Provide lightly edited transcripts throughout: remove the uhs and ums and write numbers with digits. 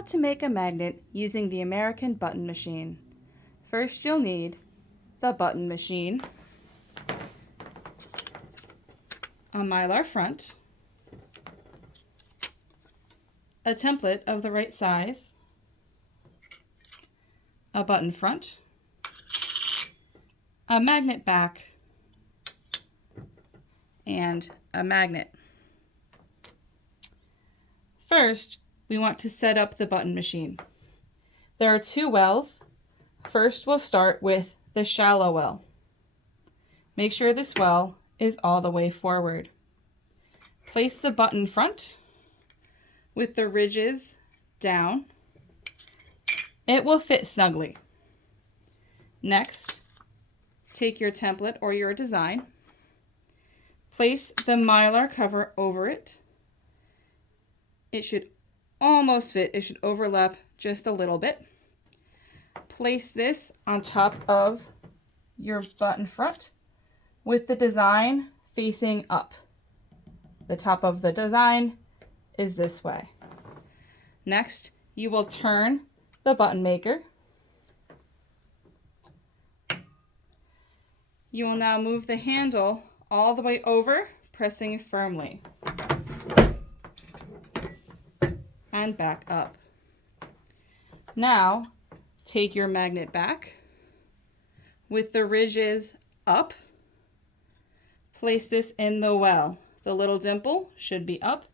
how to make a magnet using the American button machine. First, you'll need the button machine, a Mylar front, a template of the right size, a button front, a magnet back, and a magnet. First, we want to set up the button machine. There are two wells. First, we'll start with the shallow well. Make sure this well is all the way forward. Place the button front with the ridges down. It will fit snugly. Next, take your template or your design. Place the Mylar cover over it. It should almost fit. It should overlap just a little bit. Place this on top of your button front with the design facing up. The top of the design is this way. Next, you will turn the button maker. You will now move the handle all the way over, pressing firmly, and back up. Now, take your magnet back with the ridges up. Place this in the well. The little dimple should be up,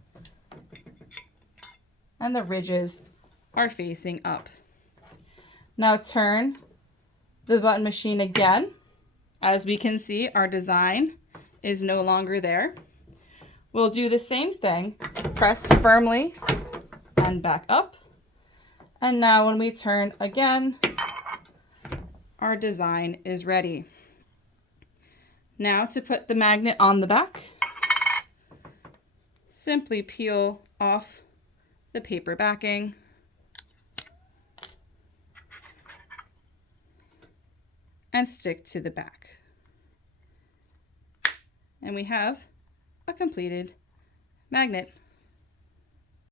and the ridges are facing up. Now turn the button machine again. As we can see, our design is no longer there. We'll do the same thing. Press firmly and back up. And now when we turn again, our design is ready. Now to put the magnet on the back, simply peel off the paper backing and stick to the back. And we have a completed magnet.